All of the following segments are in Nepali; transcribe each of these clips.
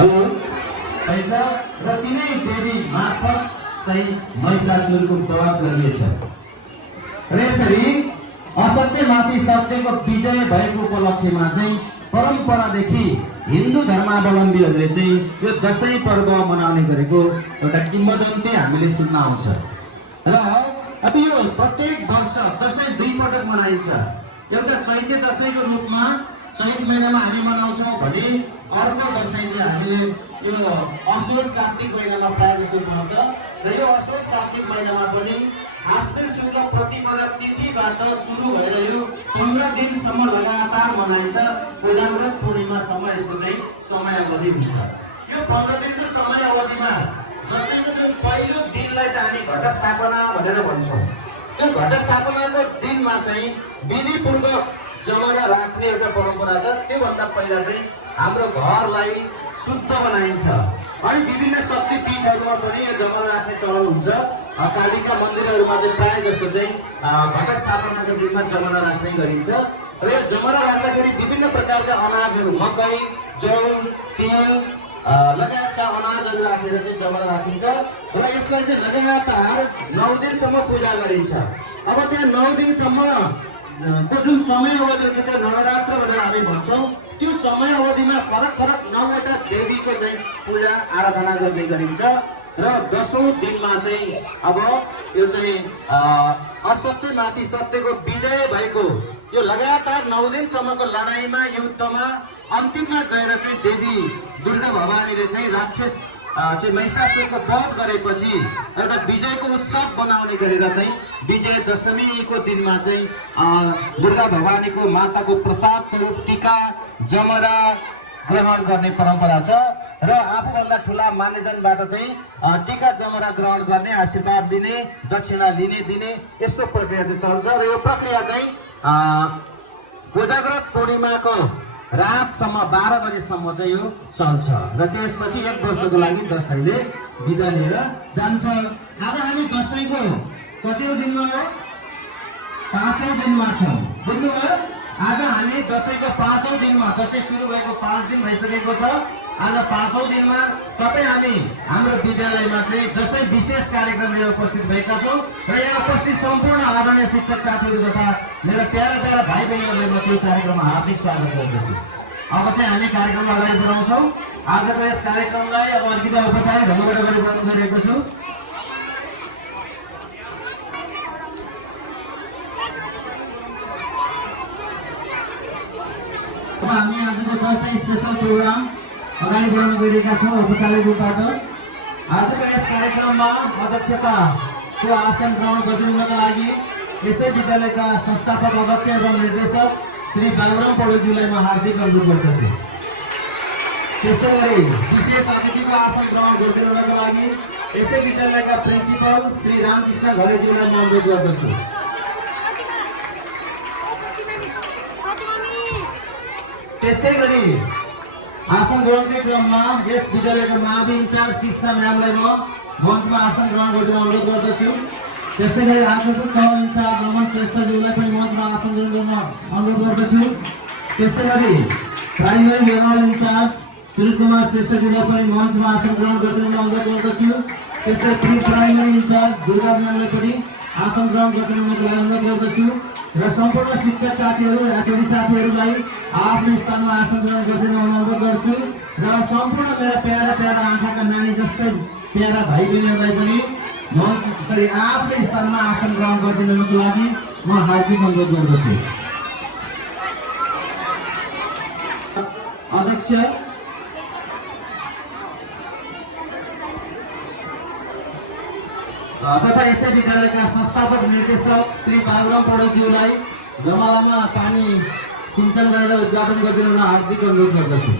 हेलो रहेछ र तिनै देवी मार्फत चाहिँ महिषासुरको वध गरिएछ र यसरी असत्यमाथि सत्यको विजय भएको उपलक्ष्यमा चाहिँ परम्परादेखि हिन्दू धर्मावलम्बीहरूले चाहिँ यो दशैं पर्व मनाउने गरेको एउटा किंवदन्ती हामीले सुन्न आउँछ र अब यो प्रत्येक वर्ष दशैं दुई पटक मनाइन्छ। एउटा चैते दशैंको रूपमा चैत महिनामा हामी मनाउँछौँ भने अर्को दशैं चाहिँ हामीले यो असोज कार्तिक महिनामा प्रायः जसो मनाउँछ र यो असोज कार्तिक महिनामा पनि आश्विन शुक्ल प्रतिपदा तिथिबाट सुरु भएर यो 15 दिनसम्म लगातार मनाइन्छ। कोजाग्रत पूर्णिमासम्म यसको चाहिँ समय अवधि हुन्छ। यो 15 दिनको समय अवधिमा दशैंको जुन पहिलो दिनलाई चाहिँ हामी घटस्थापना भनेर भन्छौँ। त्यो घटस्थापनाको दिनमा चाहिँ विधिपूर्वक जमरा राख्ने एउटा परम्परा छ। त्योभन्दा पहिला चाहिँ हाम्रो घरलाई शुद्ध बनाइन्छ अनि विभिन्न शक्ति पीठहरूमा पनि यो जमरा राख्ने चलन हुन्छ। कालिका मन्दिरहरूमा चाहिँ प्रायः जसो चाहिँ घटस्थापनाको दिनमा जमरा राख्ने गरिन्छ र यो जमरा राख्दाखेरि विभिन्न प्रकारका अनाजहरू मकै, जौ, तिल लगायतका अनाजहरू राखेर चाहिँ जमरा राखिन्छ र यसलाई चाहिँ लगातार 9 दिनसम्म पूजा गरिन्छ। अब त्यहाँ 9 दिनसम्म को जुन समय अवधि हुन्छ त्यो नवरात्र भनेर हामी भन्छौँ। त्यो समय अवधिमा फरक फरक 9वटा देवीको चाहिँ पूजा आराधना गर्ने गरिन्छ र 10औं दिनमा चाहिँ अब यो चाहिँ असत्यमाथि सत्यको विजय भएको यो लगातार 9 दिनसम्मको लडाईँमा युद्धमा अन्तिममा गएर चाहिँ देवी दुर्गा भवानीले चाहिँ राक्षस चाहिँ महिषासुरको वध गरेपछि एउटा विजयको उत्सव बनाउने गरेर चाहिँ विजय दशमीको दिनमा चाहिँ दुर्गा भवानीको माताको प्रसाद स्वरूप टीका जमरा ग्रहण गर्ने परम्परा छ र आफूभन्दा ठुला मान्यजनबाट चाहिँ टीका जमरा ग्रहण गर्ने, आशीर्वाद लिने, दक्षिणा लिने दिने यस्तो प्रक्रिया चाहिँ चल्छ र यो प्रक्रिया चाहिँ कोजाग्रत पूर्णिमाको रातसम्म 12 बजेसम्म चाहिँ यो चल्छ र त्यसपछि 1 वर्षको लागि दशैंले बिदा लिएर जान्छ। आज हामी दशैंको कतिौं दिनमा हो? 5औं दिनमा छौँ। बुझ्नुभयो? आज हामी दशैंको 5औं दिनमा, दशैं सुरु भएको 5 दिन भइसकेको छ। आज 5औं दिनमा तपाईँ हामी हाम्रो विद्यालयमा चाहिँ दशैं विशेष कार्यक्रम लिएर उपस्थित भएका छौँ र यहाँ उपस्थित सम्पूर्ण आदरणीय शिक्षक साथीहरू तथा मेरा प्यारा प्यारा भाइ बहिनीहरूलाई म चाहिँ कार्यक्रममा हार्दिक स्वागत गर्दछु। अब चाहिँ हामी कार्यक्रममा अगाडि बढाउँछौँ। आजको यस कार्यक्रमलाई अब अलिकति औपचारिक ढङ्गबाट अगाडि बढाउन गइरहेको छु। हामी आजको दशैं स्पेशल प्रोग्राम अगाडि बढाउन गइरहेका छौँ औपचारिक रूपबाट। आजको यस कार्यक्रममा अध्यक्षताको आसन ग्रहण गरिदिनुको लागि यसै विद्यालयका संस्थापक अध्यक्ष एवं निर्देशक श्री बाबुराम पौडेलज्यूलाई म हार्दिक अनुरोध गर्दछु। त्यस्तै गरी विशेष अतिथिको आसन ग्रहण गरिदिनुको लागि यसै विद्यालयका प्रिन्सिपल श्री रामकृष्ण घरेज्यूलाई म अनुरोध गर्दछु। त्यस्तै गरी आसन ग्रहणकै क्रममा यस विद्यालयको मावि इन्चार्ज कृष्ण म्यामलाई म मञ्चमा आसन ग्रहण गरिदिन अनुरोध गर्दछु। त्यस्तै गरी आर्कपुर तह इन्चार्ज रमन श्रेष्ठज्यूलाई पनि मञ्चमा आसन ग्रहण गर्न अनुरोध गर्दछु। त्यस्तै गरी primary level incharge Sunil Kumar श्रेष्ठज्यूलाई पनि मञ्चमा आसन ग्रहण गरिदिन अनुरोध गर्दछु। त्यस्तै प्री प्राइमेरी इन्चार्ज दुर्गा म्यामलाई पनि आसन ग्रहण गरिदिनको लागि अनुरोध गर्दछु र सम्पूर्ण शिक्षक साथीहरू, एचओडी साथीहरूलाई आफ्नो स्थानमा आसन ग्रहण गरिदिन अनुरोध गर्छु र सम्पूर्ण मेरा प्यारा प्यारा आँखाका नानी जस्तै प्यारा भाइ बहिनीहरूलाई पनि आफ्नो स्थानमा आसन ग्रहण गरिदिनको लागि म हार्दिक अनुरोध गर्दछु। अध्यक्ष तथा यसै विद्यालयका संस्थापक निर्देशक श्री बाबुराम पौडेलज्यूलाई गमलामा पानी सिंचन गरेर उद्घाटन गरिदिन हार्दिक अनुरोध गर्दछु।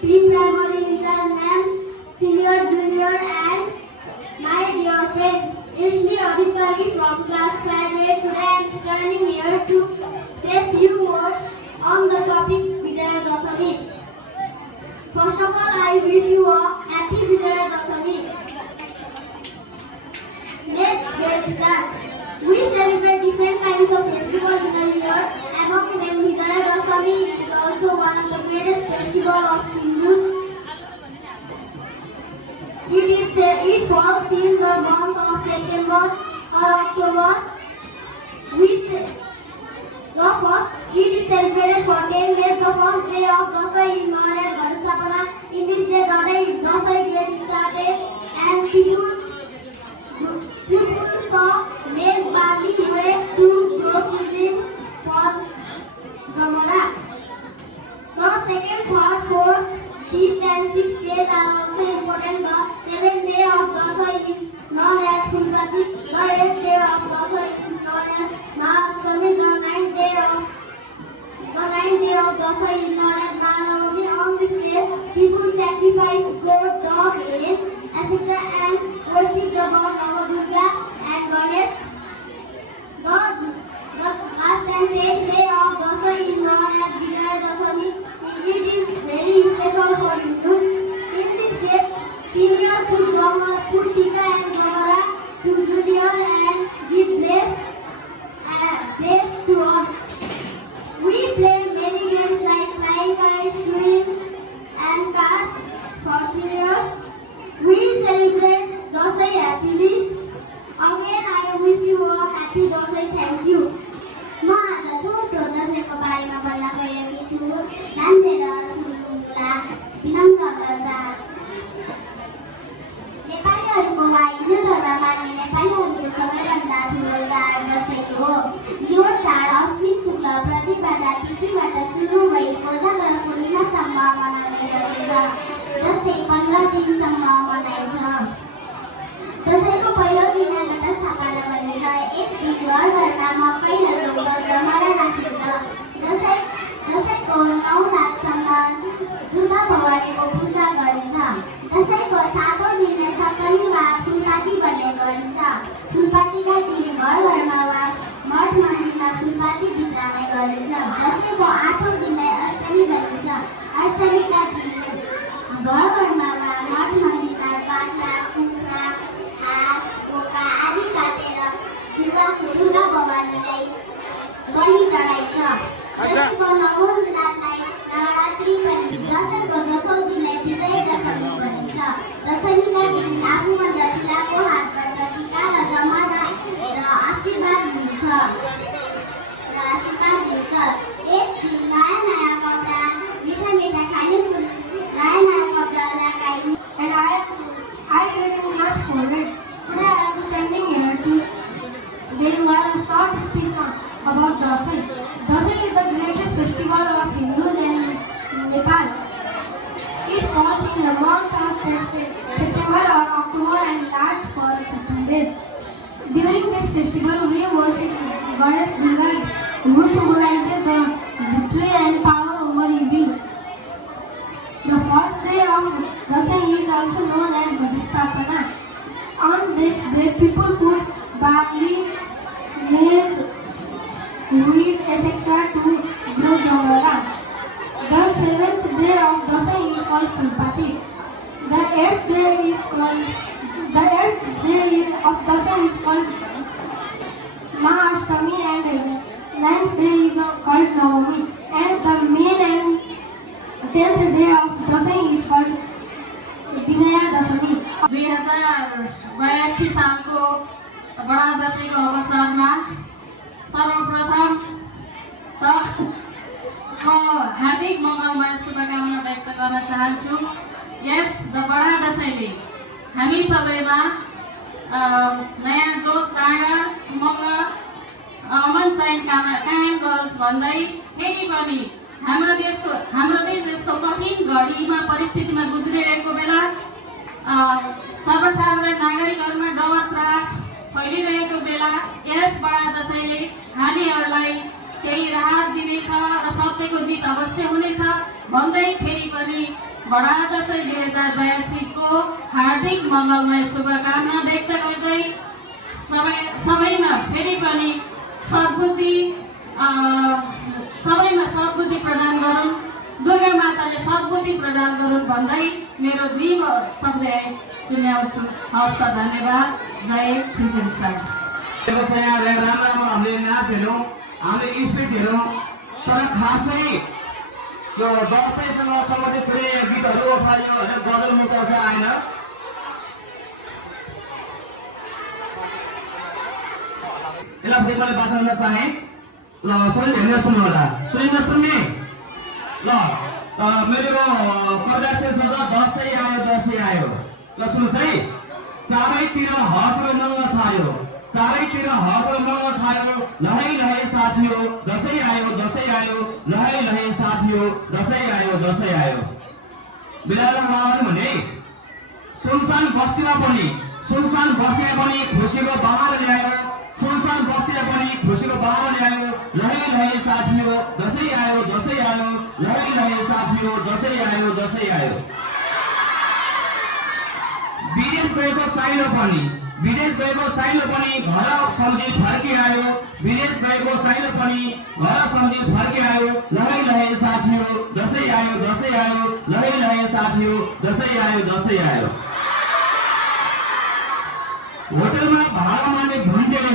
Pre-primary instructor, ma'am, senior, junior, and my dear friends. It's me Aditya from class 5A. Today I am studying returning here to say few words on the topic Vijayadashami. First of all, I wish you a happy Vijayadashami. Let's get started. We celebrate different kinds of festivals in a year. Among them, Vijayadashami is also one of the greatest festivals of Hindus. It falls in the month of September or October. It is celebrated for 10 days. The first day of Dasai is known as Ghanasthapana. In this day, Dasai gets started and people saw maize, barley, wheat to grow seedlings for Gamara. The second, third, fourth, fifth and sixth days are also important. The seventh day of Dasai is known as Fulpati. The eighth day of Dasai is known as Mahashtami. The ninth day of Dasai is known as Mahanavami. On this day, people sacrifice goat, dog, hen, etc. and worship the god Navadurga and Ganesh. The last and 10th day of Dasai is known as Vijayadashami. It is very special for Hindus. In this day, senior put tika and jamara to junior and give bless to us. We play many games like flying kites, swing and cars for seniors. We celebrate Dasai happily. Again, I wish you a happy Dasai. Thank you. म आज छोटो दसैँको बारेमा भन्न गएकी छु। धनतेरस सुरुला विनम्र अनुरोध। नेपालीहरूको वा हिन्दू धर्म मान्ने नेपालीहरूको सबैभन्दा ठुलो चाड दसैँ हो। यो चाड अश्विन शुक्ल प्रतिपदा तिथिबाट सुरु भई कोजाग्रह पूर्णिमासम्म मनाउने गरिन्छ। दसैँ 15 दिनसम्म मनाइन्छ। दसैँको पहिलो दिन घटस्थापना भनिन्छ। यस दिन घर घरमा मकै र जौगल जमारा राखिन्छ। दसैँको 9 रातसम्म दुर्गा भवानीको पूजा गरिन्छ। दसैँको 7औं दिन सप्तमी वा फुलपाती भन्ने गरिन्छ। फुलपातीका दिन घर घरमा वा मठ मन्दिरमा फुलपाती भित्राउने गरिन्छ। दसैँको 8औं दिनलाई अष्टमी भनिन्छ। अष्टमीका दिन घर घरमा वा मठ मन्दिरमा बाख्रा, कुखुरा, हाँस, बोका आदि काटेर दुर्गा भवानीलाई बलि चढाइन्छ। दसैँको 9औं रातलाई नवरात्रि भनिन्छ। दसैँको 10औं दिनलाई विजयदशमी भनिन्छ। दशमीका दिन आफूभन्दा ठुलाको हातबाट टीका र जमारा र आशीर्वाद हुन्छ। यस दिन नयाँ कपडा, मिठा खानेकुरा, नयाँ कपडा लगाइ। And I read in class 400. Today I am standing here to deliver a short speech about Dasai. Dasai is the greatest festival of Hindus in Nepal. It falls in the month of September or October and lasts for 15 days. During this festival, we worship Goddess Durga, who symbolizes the victory and power over evil. The first day of Dasai is also known as Ghanasthapana. On this day, people put barley, maize, wheat, etc. to grow jamara. The 7th day of Dasai is called Fulpati. The 8th day of Dasai is called Mahashtami and 9th day is called Navami. And the main and 10th day of Dasai is called Vijayadashami. 2082 सालको बडा दशैंको अवसरमा सर्वप्रथम त म हार्दिक मङ्गलमय शुभकामना व्यक्त गर्न चाहन्छु। यस बडा दशैंले हामी सबैमा नयाँ जोस जागर उमङ्ग अमन चयन कायम गरोस् भन्दै फेरि पनि हाम्रो देश यस्तो कठिन घडीमा परिस्थितिमा गुज्रिरहेको बेला सर्वसाधारण नागरिकहरूमा डर त्रास फैलिरहेको बेला यस बडा दशैंले हामीहरूलाई केही राहत दिनेछ र सत्यको जित अवश्य हुनेछ भन्दै फेरि पनि बडा दशैं 2082 को हार्दिक मङ्गलमय शुभकामना व्यक्त गर्दै सबैमा फेरि पनि सद्बुद्धि सबैमा सद्बुद्धि प्रदान गरून्, दुर्गा माताले सद्बुद्धि प्रदान गरून् भन्दै मेरो 2 शब्द चुन्याउँछु। हस् त, धन्यवाद। जय फ्युचर स्टार। राम्रो हामीले नाच हेर्यौँ, हामीले स्पिच हेर्यौँ, तर खासै यो दसैँसँग सम्बन्धित कुनै गीतहरू उठायो होइन, गजल मुक्त आएन। यसलाई फेरि मैले बात गर्न चाहेँ। ल सबै हेरेर सुन्नु होला, सुन्ने ल मेरो प्रदर्शन छ दसैँ आयो दसैँ आयो। ल सुन्नुहोस् है, चारैतिर हर्ष र मङ्गल छायो, चारैतिर हर्ष र मङ्गल छायो, लहै लहै साथियो दसैँ आयो दसैँ आयो, लहै लहै साथियो दसैँ आयो दसैँ आयो। बेलामा भने सुनसान बस्तीमा पनि खुसीको बहार ल्यायो, सुनसान बस्तीमा पनि खुसीको बहार ल्यायो, लहै लहै साथियो दसैँ आयो दसैँ आयो, लहै लहै साथियो दसैँ आयो दसैँ आयो। विदेश गएको साइलो पनि घर सम्झी फर्की आयो, विदेश गएको साइलो पनि घर सम्झी फर्की आयो, लहै लहै साथियो दसैँ आयो दसैँ आयो, लहै लहै साथियो दसैँ आयो दसैँ आयो। होटलमा भाडा मार्ने भुन्टेले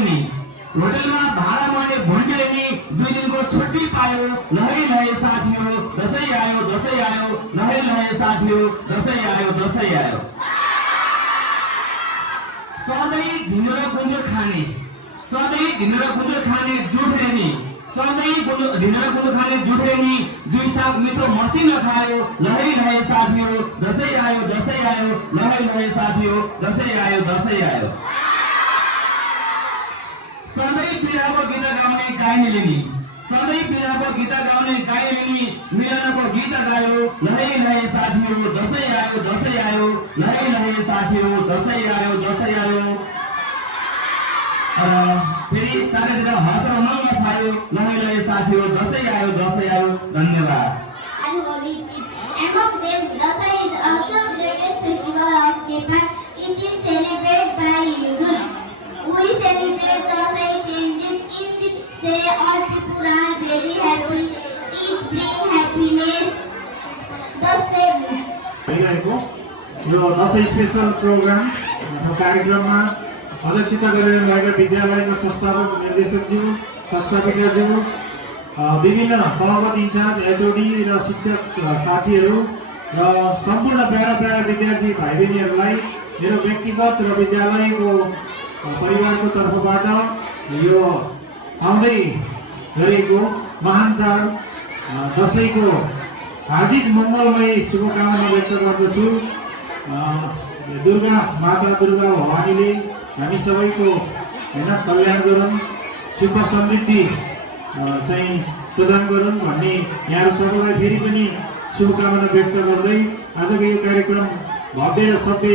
नि 2 दिनको छुट्टी पायो, लहै लहै साथियो दसैँ आयो दसैँ आयो, लहै लहै साथियो दसैँ आयो दसैँ आयो। सधैँ ढिँडो र गुन्द्रुक खाने जुठे नि 2 साग मिठो मसिनो खायो, लहै लहै साथियो दसैँ आयो दसैँ आयो, लहै लहै साथियो दसैँ आयो दसैँ आयो। सधैँ पीडाको गीत गाउने गाइनीले नि मिलनको गीत गायो, लहै लहै साथियो दसैँ आयो दसैँ आयो, लहै लहै साथियो दसैँ आयो दसैँ आयो। फेरि चारैतिर हर्ष र मङ्गल छायो, लहै लहै साथियो दसैँ आयो दसैँ आयो। धन्यवाद। Among them, Dasai is also the greatest festival of Nepal. It is celebrated by Hindus. We celebrate Dasai 10 days. In this day, all people are very happy. It brings happiness. यो दसैँ स्पेशल प्रोग्राम अथवा कार्यक्रममा अध्यक्षता गरिरहेका विद्यालयका संस्थापक निर्देशकज्यू, संस्थापिकाज्यू, विभिन्न तहगत इन्चार्ज, एचओडी र शिक्षक साथीहरू र सम्पूर्ण प्यारा विद्यार्थी भाइ बहिनीहरूलाई मेरो व्यक्तिगत र विद्यालयको परिवारको तर्फबाट यो आउँदै गरेको महान चाड दसैँको हार्दिक मङ्गलमय शुभकामना व्यक्त गर्दछु। दुर्गा माता दुर्गा भवानीले हामी सबैको कल्याण गरून्, सुख समृद्धि चाहिँ प्रदान गरून् भन्ने यहाँहरू सबैलाई फेरि पनि शुभकामना व्यक्त गर्दै आजको यो कार्यक्रम भव्य र सभ्य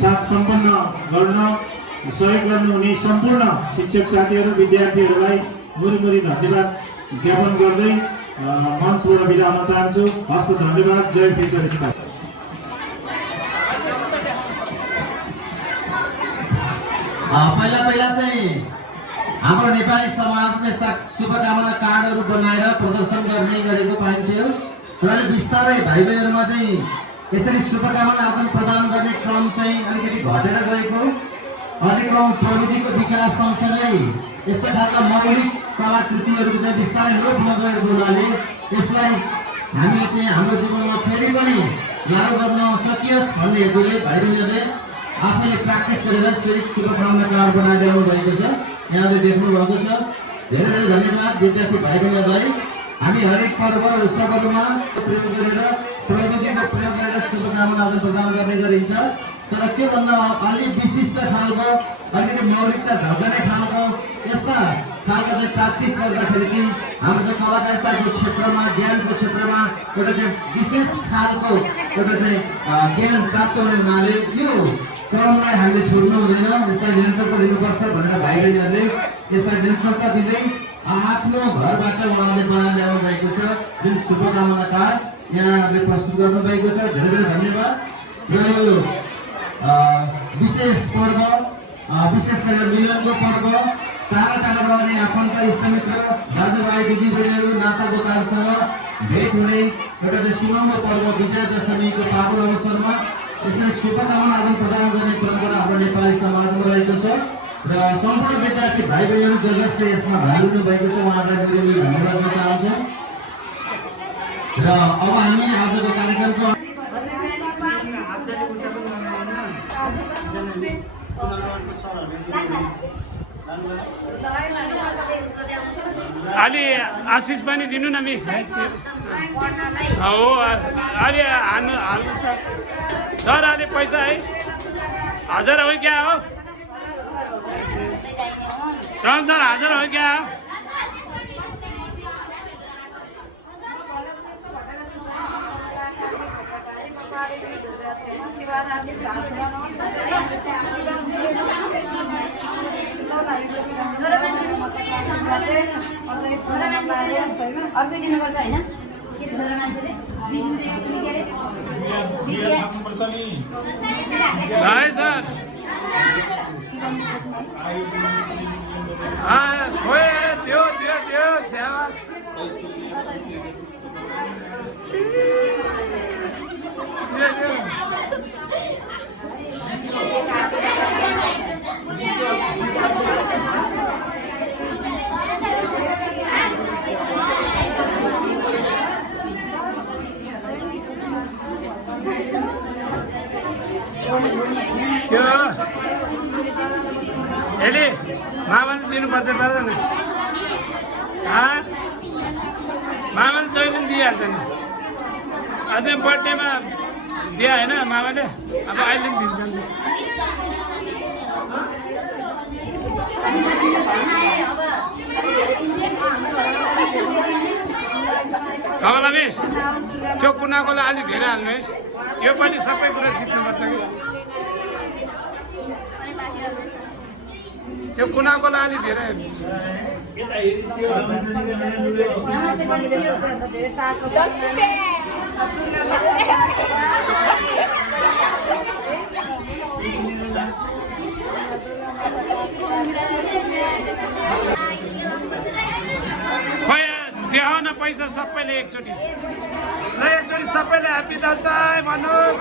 साथ सम्पन्न गर्न सहयोग गर्नुहुने सम्पूर्ण शिक्षक साथीहरू, विद्यार्थीहरूलाई मुरी धन्यवाद ज्ञापन गर्दै मञ्चबाट बिदा हुन चाहन्छु। हस्त, धन्यवाद। जय फ्युचर स्टार। पहिला चाहिँ हाम्रो नेपाली समाजमा यस्ता शुभकामना कार्डहरू बनाएर प्रदर्शन गर्ने गरेको पाइन्थ्यो र बिस्तारै भाइ बहिनीहरूमा चाहिँ यसरी शुभकामना आदान प्रदान गर्ने क्रम चाहिँ अलिकति घटेर गएको, अधिकतम प्रविधिको विकास सँगसँगै यस्ता खालका मौलिक कलाकृतिहरूको चाहिँ बिस्तारै लोप नगएको हुनाले यसलाई हामीले चाहिँ हाम्रो जीवनमा फेरि पनि लागू गर्न सकियोस् भन्ने हेतुले भाइ बहिनीहरूले आफैले प्र्याक्टिस गरेर शुभकामना कार्ड बनाएर ल्याउनु भएको छ। यहाँले देख्नु भएको छ। धेरै धेरै धन्यवाद विद्यार्थी भाइ बहिनीहरूलाई। हामी हरेक पर्व उत्सवहरूमा प्रयोग गरेर प्रविधिको प्रयोग गरेर शुभकामना आदान प्रदान गर्ने गरिन्छ, तर त्योभन्दा अलि विशिष्ट खालको अलिकति मौलिकता झल्कने खालको यस्ता खालको चाहिँ प्र्याक्टिस गर्दाखेरि चाहिँ हाम्रो चाहिँ कलाकारिताको क्षेत्रमा, ज्ञानको क्षेत्रमा एउटा चाहिँ विशेष खालको एउटा चाहिँ ज्ञान प्राप्त हुने हुनाले यो क्रमलाई हामीले छोड्नु हुँदैन, यसलाई निरन्तरता दिनुपर्छ भनेर भाइ बहिनीहरूले यसलाई निरन्तरता दिँदै आफ्नो घरबाट उहाँले बनाएर ल्याउनु भएको छ जुन शुभकामना कार्ड यहाँले प्रस्तुत गर्नुभएको छ। धेरै धेरै धन्यवाद। र यो विशेष पर्व, विशेष गरेर मिलनको पर्व टाढा टाढामा रहने आफन्त इष्टमित्र दाजुभाइ दिदीबहिनीहरू नाता गोताहरूसँग भेट हुने एउटा चाहिँ सुनौलो पर्व विजया दशमीको पावन अवसरमा यसरी शुभकामना आदान प्रदान गर्ने परम्परा हाम्रो नेपाली समाजमा रहेको छ र सम्पूर्ण विद्यार्थी भाइ बहिनीहरू जसले यसमा भाग लिनु भएको छ उहाँहरूलाई मैले धन्यवाद दिन चाहन्छु र अब हामी आजको कार्यक्रमको अलि आशिष पनि दिनु न मिस हो अलि हाल्नु सर अलि पैसा है 1000 हो क्या हो सर 1000 हो क्या अर्कै दिनुपर्छ होइन के छोरा मान्छेले सर त्यो स्याबास एले मामाले दिनुपर्छ पर्दैन मामाले जहिले पनि दिइहाल्छ नि अझै बर्थडेमा दियो होइन मामाले अब अहिले पनि दिन्छ नि खबर मिस त्यो कुनाकोलाई अलिक धेरै हाल्नु है यो पनि सबै कुरा जित्नुपर्छ कि त्यो कुनाकोलाई अलिक धेरै खोइ देखाउ न पैसा सबैले एकचोटि र एकचोटि सबैले ह्याप्पी दसैँ भन्नुहोस्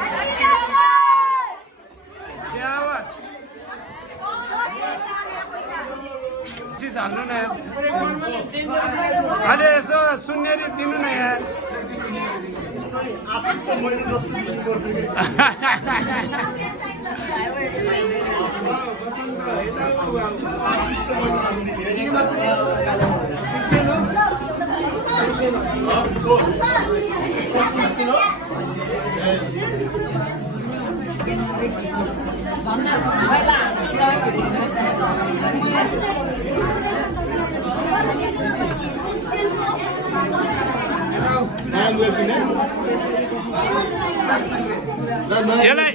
चिज हाल्नु न अहिले यसो सुन्नेरी दिनु न यहाँ यसलाई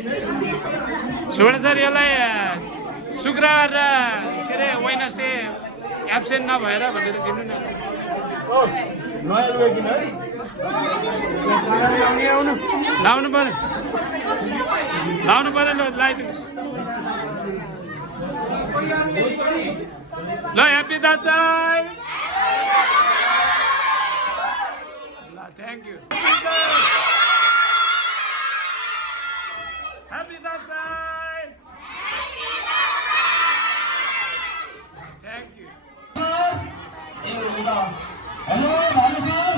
छोड सर यसलाई शुक्रबार र के अरे वेडनेसडे एब्सेन्ट नभएर भनेर दिनु न लाउनु पर्यो ल लगाइदिनुहोस् ल ह्याप्पी दसैँ ल thank you happy Dashain thank you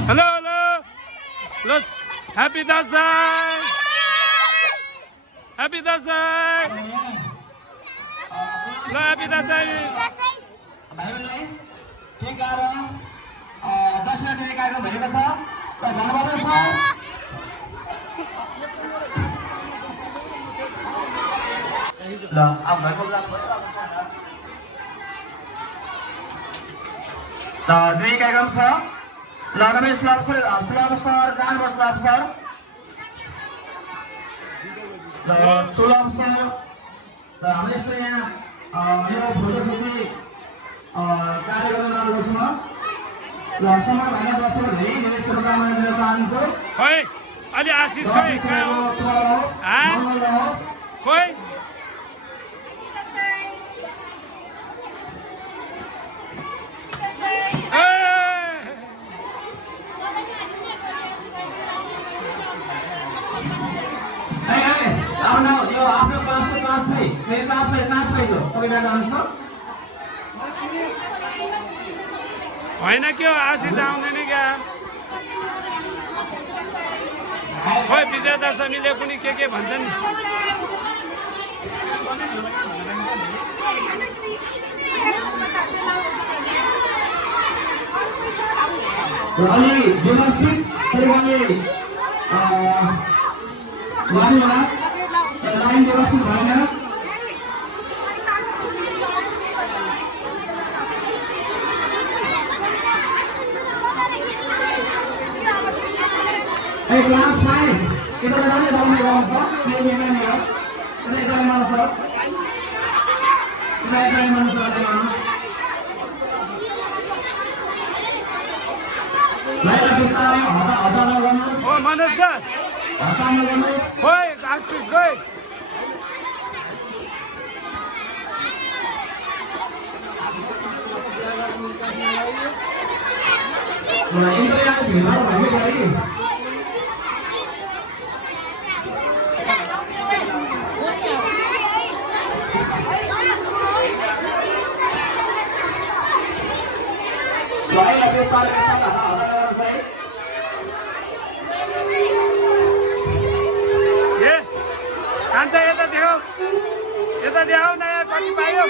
hello ल ह्याप्पी दसैँ ह्याप्पी दसैँ ल ह्याप्पी दसैँ भाइहरूलाई टिकाएर 10 मिनट कार्यक्रम भएको छ र धन्यवाद सर ल अब घर सब ल दुई कार्यक्रम छ ल रमेश सुलाम सर गान बस्लाम सर ल सुलाम सर र हामीले यसो यहाँ यो फोटो खिच्ने कार्यक्रम गर्छौँ ल समय भाइलाई बसेर धेरै धेरै शुभकामना दिन चाहन्छु खोइ अलि आशिष खोइ खोइ होइन के हो आशिष आउँदैन क्या खोइ विजय दशमीले पनि के भन्छन् अलि व्यवस्थित तरिकाले लानु होला लाइन व्यवस्थित भएन class 5 kita berani dalam kelompok ini ya kita masuk kita masuk Baiklah kita apa namanya? Oh Manoj sir. Apa namanya? Hoi Ashish hoi. Nah ini yang bilang lagi. Baiklah kita कान्छ यता देखाऊ न यहाँ कति पायो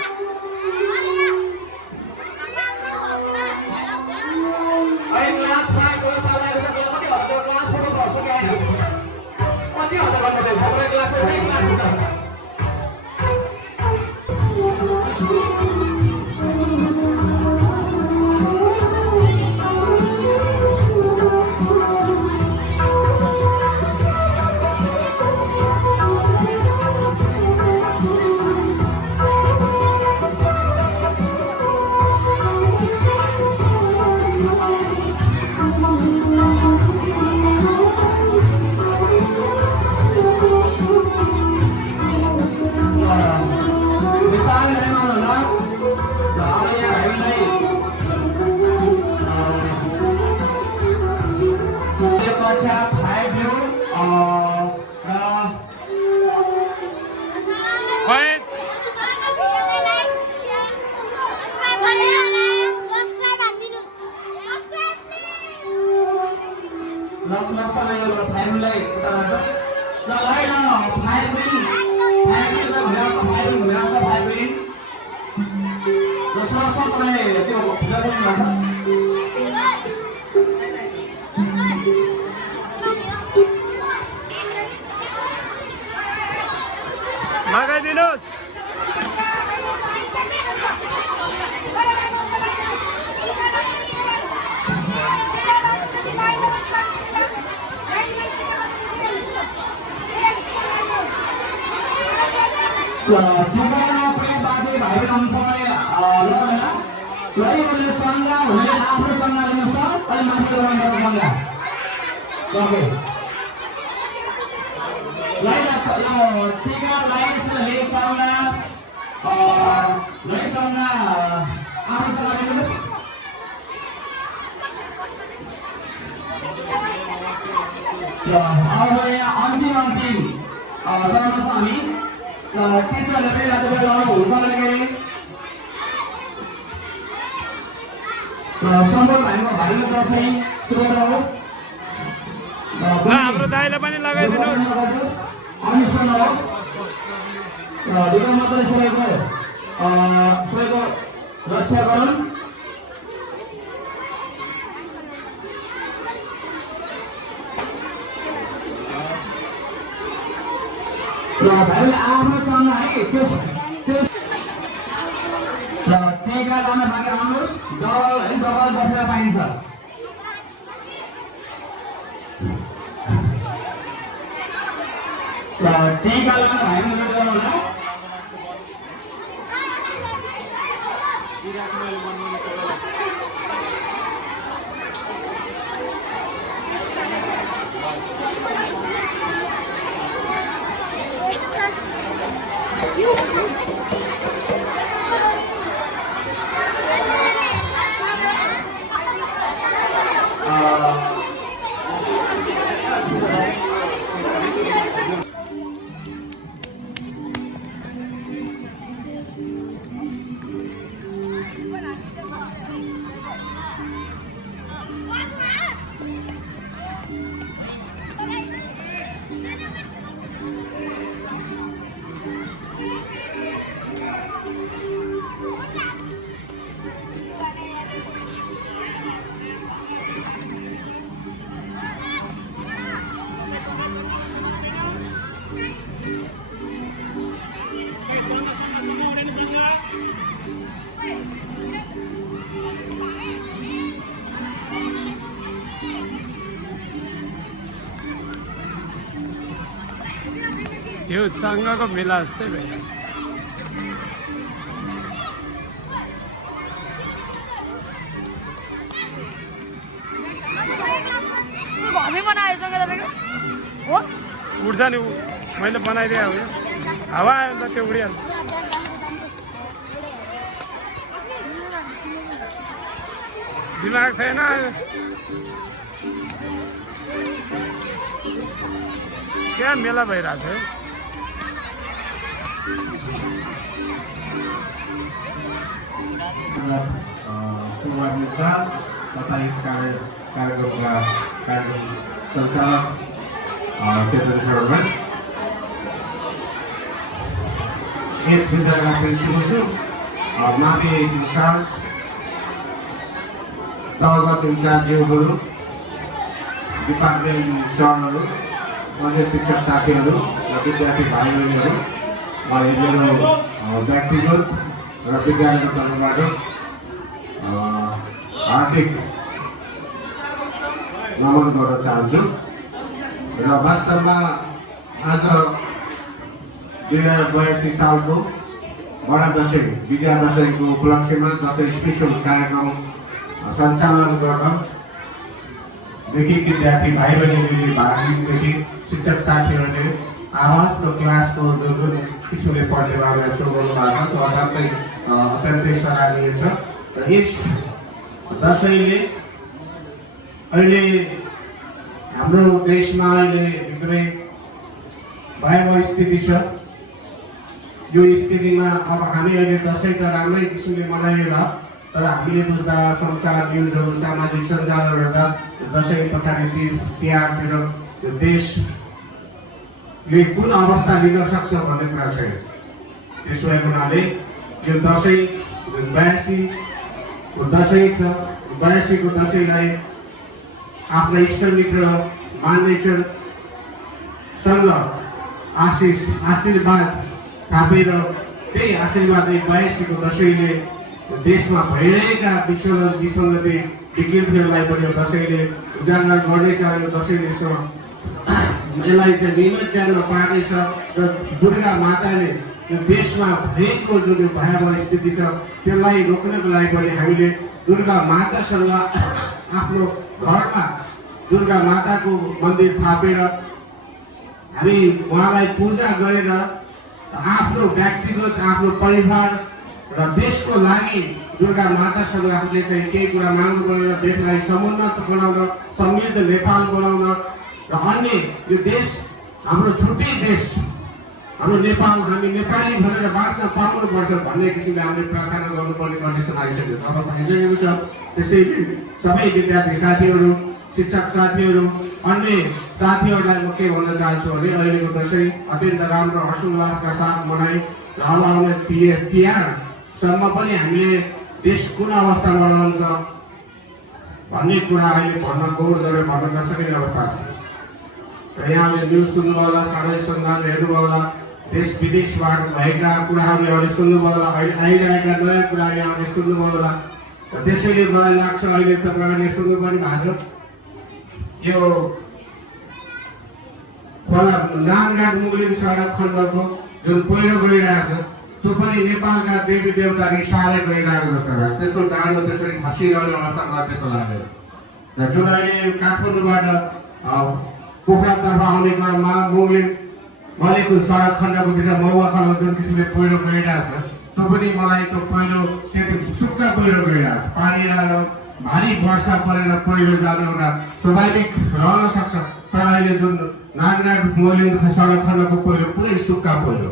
लगाइदिनुहोस् चङ्गा हुने आफ्नो चङ्गा लिनुहोस् त अनि माथि चङ्गा ओके टिका लाइन ले चङ्गा आफ्नो चङ्गा लिनुहोस् अब यहाँ अन्तिम चङ्गा छ हामी टिचरले पनि रातो लगाउनु हुन्छ लागि सम्बोध भाइको भाइको दसैँ शुभ रहोस् हाम्रो दाइलाई पनि लगाइदिनुहोस् अनि सुन्नुहोस् ढुङ्गा मात्रै सबैको रक्षा गरौँ र भाइले आफ्नो चल्न है त्यस टेका लान बाँकी आउनुहोस् डबल बसेर पाइन्छ टेका लान भाइले होला यो सङ्घको मेला जस्तै भइरहेको छ। घरमै बनायो सँग तपाईँको हो उड्छ नि मैले बनाइदिएको हो हावा आयो भने त त्यो उडिहाल्छ। दिमाग छैन क्या मेला भइरहेछ है। तथा यस कार्यक्रमका कार्यक्रम सञ्चालक चेतन शर्मा, यस विद्यालयका प्रिन्सिपल छु, माथि इन्चार्ज तलगत इन्चार्जहरू, डिपार्टमेन्ट सरहरू, अन्य शिक्षक साथीहरू र विद्यार्थी भाइ बहिनीहरू, मैले मेरो व्यक्तिगत र विद्यालयको तर्फबाट हार्दिक नमन गर्न चाहन्छु। र वास्तवमा आज 2082 सालको बडा दसैँ विजया दसैँको उपलक्ष्यमा दसैँ स्पेसल कार्यक्रम सञ्चालन गर्नदेखि विद्यार्थी भाइ बहिनीहरूले भाग लिएदेखि शिक्षक साथीहरूले आफ्नो क्लासको जुन जुन किसिमले पढ्ने बारेमा सो बोल्नुभएको छ अत्यन्तै सराहनीय छ। र यस दसैँले अहिले हाम्रो देशमा अहिले एकदमै भयावह स्थिति छ। यो स्थितिमा अब हामी अहिले दसैँ त राम्रै किसिमले मनाएर तर हामीले बुझ्दा समाचार न्युजहरू सामाजिक सञ्जालहरू हेर्दा दसैँ पछाडि तिहारतिर यो देशले कुन अवस्था लिन सक्छ भन्ने कुरा छैन। त्यसो भएको हुनाले यो दसैँ 82 को दसैँ छ, 82 को दसैँलाई आफ्ना इष्टमित्र मान्नेसँग आशीर्वाद थापेर त्यही आशीर्वादले 82 को दसैँले देशमा भइरहेका विसङ्गति विकृतिहरूलाई पनि यो दसैँले उजागर गर्नेछ। यो दसैँले यसलाई चाहिँ नियमित गर्न पार्नेछ र दुर्गा माताले यो देशमा भएको जुन भयावह स्थिति छ त्यसलाई रोक्नको लागि पनि हामीले दुर्गा मातासँग आफ्नो घरमा दुर्गा माताको मन्दिर थापेर हामी उहाँलाई पूजा गरेर आफ्नो व्यक्तिगत आफ्नो परिवार र देशको लागि दुर्गा मातासँग आफूले चाहिँ केही कुरा माग्नु पर्यो र देशलाई समुन्नत बनाउन, समृद्ध नेपाल बनाउन र अन्य यो देश हाम्रो छुट्टै देश हाम्रो नेपाल हामी नेपाली भनेर बाँच्न पाउनुपर्छ भन्ने किसिमले हामीले प्रार्थना गर्नुपर्ने कन्डिसन आइसकेको छ। अब भइसकेको छ। त्यसैले सबै विद्यार्थी साथीहरू, शिक्षक साथीहरू, अन्य साथीहरूलाई म के भन्न चाहन्छु भने अहिलेको दसैँ अत्यन्त राम्रो हर्षोल्लासका साथ मनाइ र अब आउने तिहारसम्म पनि हामीले देश कुन अवस्थामा रहन्छ भन्ने कुरा अहिले भन्न गौर गरेर भन्न नसकिने अवस्था छ। र यहाँले न्युज सुन्नुभयो होला, सामाजिक सञ्जाल हेर्नुभयो होला, देश विदेशबाट भएका कुराहरू यहाँले सुन्नुभयो होला, अहिले आइरहेका नयाँ कुरा यहाँले सुन्नुभयो होला। र त्यसैले मलाई लाग्छ अहिले तपाईँहरूले सुन्नु पनि भएको छ यो खोला नानघाट मुगलिन सडक खण्डको जुन पहिरो गइरहेको छ त्यो पनि नेपालका देवी देवता रिसाले गइरहेको जस्तो लाग्छ। त्यसको डाँडो त्यसरी खसिरहने अवस्थामा त्यस्तो लाग्यो। र जुन अहिले काठमाडौँबाट पोखरातर्फ आउने क्रममा मुगलिन गलेको सडक खण्डको बिचमा मौवाखलमा जुन किसिमले पहिरो गइरहेको छ त्यो पनि मलाई त्यो पहिरो त्यति सुक्खा पहिरो गइरहेको छ। पानी आएर भारी वर्षा परेर पहिरो जानु एउटा स्वाभाविक रहन सक्छ तर अहिले जुन नानघाट मुगलिन सडक खण्डको पहिरो पुरै सुक्खा पहिरो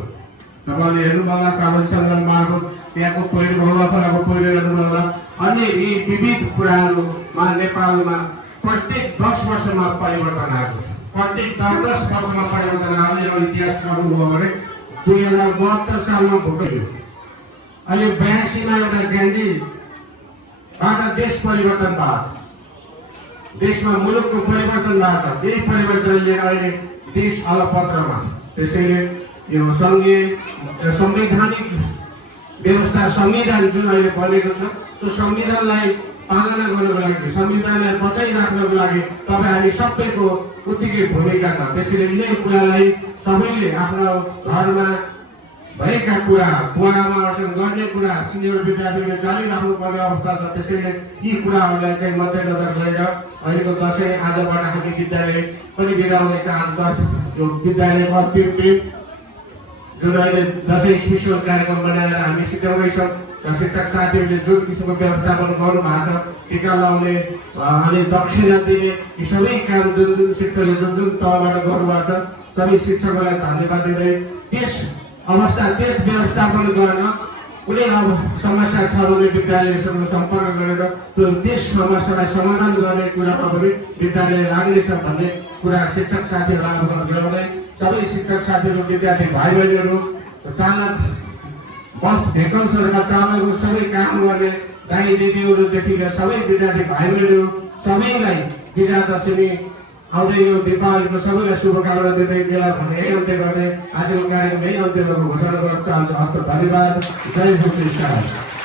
तपाईँले हेर्नुभयो होला, सामाजिक सञ्जाल मार्फत त्यहाँको पहिरो मौवाखलाको पहिरो हेर्नुभयो होला। अन्य यी विविध कुराहरूमा नेपालमा प्रत्येक 10 वर्षमा परिवर्तन आएको छ। प्रत्येक 10 वर्षमा परिवर्तन आउने इतिहास पढ्नुभयो भने 2072 सालमा भोग्यो। अहिले 82 मा एउटा जेन्जीबाट देश परिवर्तन भएको छ, देशमा मुलुकको परिवर्तन भएको छ। यही परिवर्तनले अहिले देश अलपत्रमा छ। त्यसैले यो संवैधानिक व्यवस्था संविधान जुन अहिले बनेको छ त्यो संविधानलाई पालना गर्नको लागि संविधानलाई बचाइराख्नको लागि तपाईँ हामी सबैको उत्तिकै भूमिका छ। त्यसैले यही कुरालाई सबैले आफ्नो घरमा भएका कुरा बुवाआमा अडचन गर्ने कुरा सिनियर विद्यार्थीले जारिराख्नु पर्ने अवस्था छ। त्यसैले यी कुराहरूलाई चाहिँ मध्यनजर गरेर अहिलेको दसैँ आजबाट हामी विद्यालय पनि बिदा हुनेछ। आज यो विद्यालयको अन्तिम जुन अहिले दसैँ स्पेसल कार्यक्रम बनाएर हामी सिकाउँदैछौँ र शिक्षक साथीहरूले जुन किसिमको व्यवस्थापन गर्नु भएको छ, टिका लाउने अनि दक्षिणा दिने यी सबै काम जुन जुन शिक्षकले जुन जुन तहबाट गर्नुभएको छ, सबै शिक्षकहरूलाई धन्यवाद दिँदै त्यस व्यवस्थापन गर्न कुनै अब समस्या छ भने विद्यालयसँग सम्पर्क गरेर त्यस समस्यालाई समाधान गर्ने कुरामा पनि विद्यालय लाग्नेछ भन्ने कुरा शिक्षक साथीहरूलाई अवगत गराउँदै सबै शिक्षक साथीहरू, विद्यार्थी भाइ बहिनीहरू, चालक बस भेकल्सहरूका चालकहरू, सबै काम गर्ने दाइ दिदीहरूदेखि लिएर सबै विद्यार्थी भाइ बहिनीहरू सबैलाई विजया दशमी आउँदै यो दीपावलीको सबैलाई शुभकामना दिँदै बेला भने यही अन्त्य गर्दै आजको कार्यक्रम यही अन्त्य गर्न घोषणा गर्न चाहन्छु। हस्त धन्यवाद। जय हो कृष्ण।